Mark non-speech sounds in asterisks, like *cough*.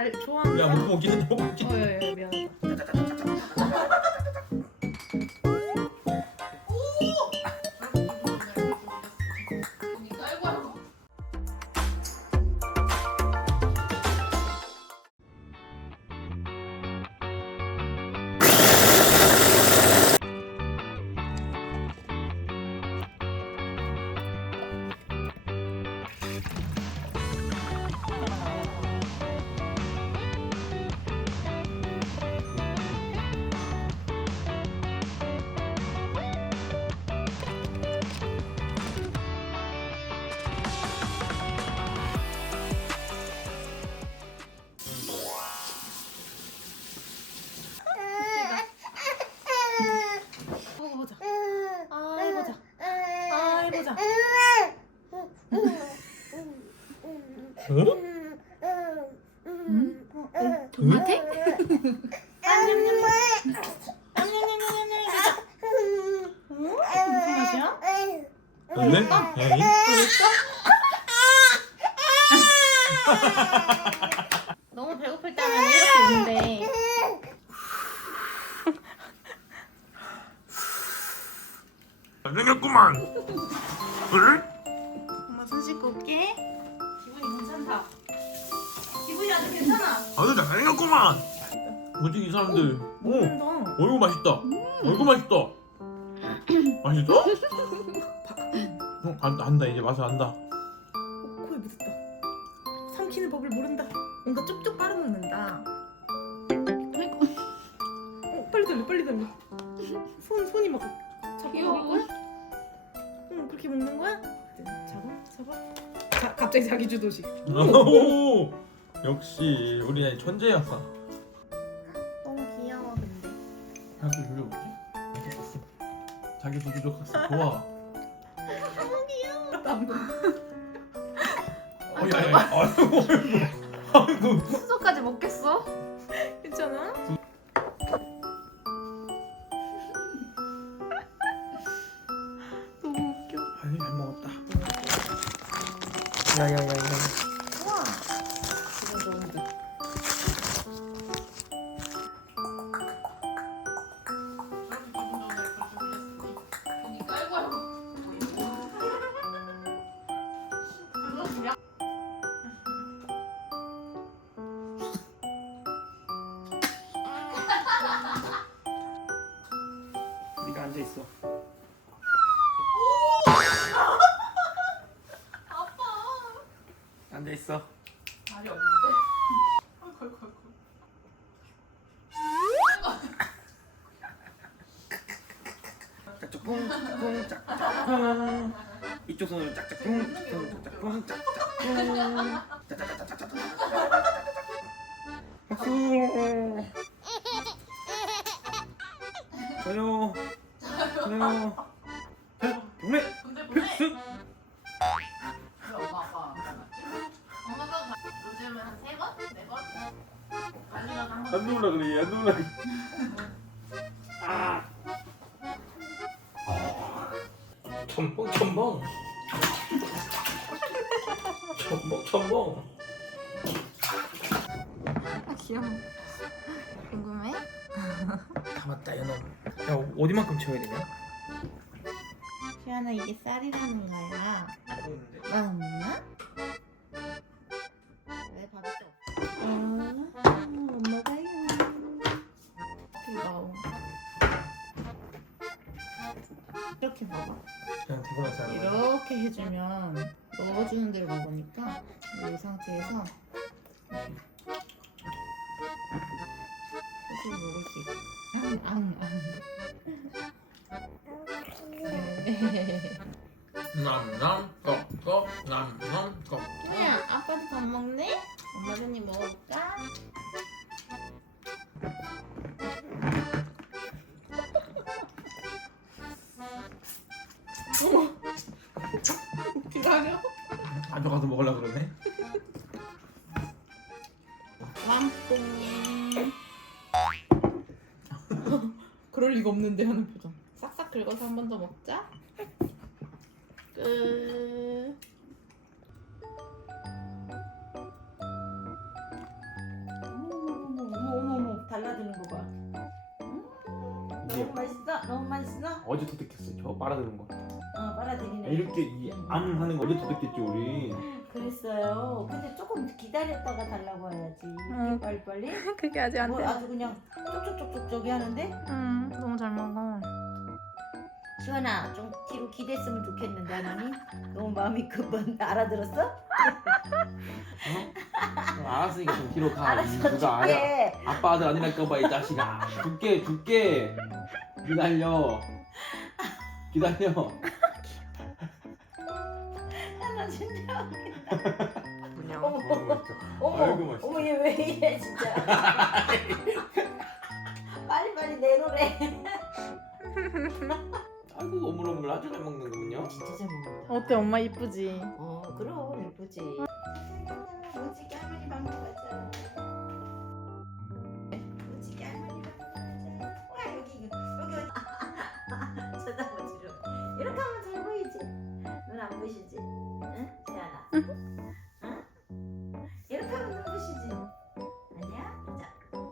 잘 좋아하는 야 먹기는 먹고 먹기. 어, 예, 예, 미안하다. 해보자. 음? 어, 동화태? 무슨 맛이야? 원래? 에이? 너무 기분이 괜찮다. 기분이 아주 괜찮아. 아유 잘생겼구만. 뭐지 이 사람들? 오, 먹는다. 어이구 맛있다. 어이구 맛있다. 맛있어? 형 안, 안다 이제 맛을 안다. 어, 코에 묻었다. 삼키는 법을 모른다. 뭔가 쪽쪽 빨아먹는다. 어, 빨리 돌려, 빨리 돌려. 손 손이 막 잡고 먹을 거야? 응, 그렇게 먹는 거야? 네, 잡아, 잡아. 자, 갑자기 자기 주도식. 오, 역시 우리 애 천재였어. 너무 귀여워, 근데. 좀 돌려볼게. 자기 부족했어. 좋아. 너무 귀여워. 나도. 어, 야, 야, 야. 아이고, 아이고, 아이고. 수저까지 먹겠어? 야야야야. 우와. 네가 앉아 있어. 앉아 있어. 말이 없는데? 짝짝꿍 짝짝꿍 짝짝꿍 이쪽 손으로 짝짝꿍 손으로 짝짝꿍 짝짝꿍 짜자자자자자 박수 저요 저요 자 동네 근데 보내. 필수 안 놀라 그래 안 놀라 아 첨벙 첨벙 첨벙 첨벙 아 귀여워. 궁금해? 다 맞다 얘는 야 어디만큼 채워야 되냐? 시아나 이게 쌀이라는 거야. 맞나? 이렇게 먹어. 그냥 대고 나서 하는 거야 이렇게 해주면 넣어주는 대로 먹으니까 이 상태에서 소식 먹을 수 있고 앙앙앙 네. 남남 꺽꺽 남남 꺽야 아빠도 밥 먹네? 엄마도 니 먹을까? 기다려 가져가서 먹으려 그러네 맘뽕 그럴 리가 없는데 하는 표정 싹싹 긁어서 한 번 더 먹자 끝 달라드는 거 봐. 이게 너무 맛있어? 너무 맛있어? 어제 도둑했어요. 저 빨아드는 거. 어 빨아들이네. 이렇게 이안 하는 거 어제 도둑했지 우리. 그랬어요. 근데 조금 기다렸다가 달라고 해야지. 응. 이렇게 빨리빨리. *laughs* 그게 아직 안 뭐 돼. 아주 그냥 쪽쪽쪽쪽 저기 하는데. 응, 너무 잘 먹어. 시원아 좀 뒤로 기댔으면 좋겠는데 할머니. 너무 마음이 급한 알아들었어? 어? 알았으니까 좀 뒤로 가. *laughs* 알았어 누가 알아? 줄게. 아빠 아들 아니랄까봐 이 자식아. 줄게 줄게. 기다려. 기다려. 나 진짜. 그냥. 어머 어머 아이고 어머 맛있어. 어머 얘 왜 이래 진짜. *laughs* 빨리 빨리 내놓으래. *laughs* 아이고 오물오물 아주 잘 먹는군요. 진짜 잘 먹는다. 어때, 엄마 이쁘지? 어 그럼 예쁘지. 무지개 할머니 밥 먹자. 무지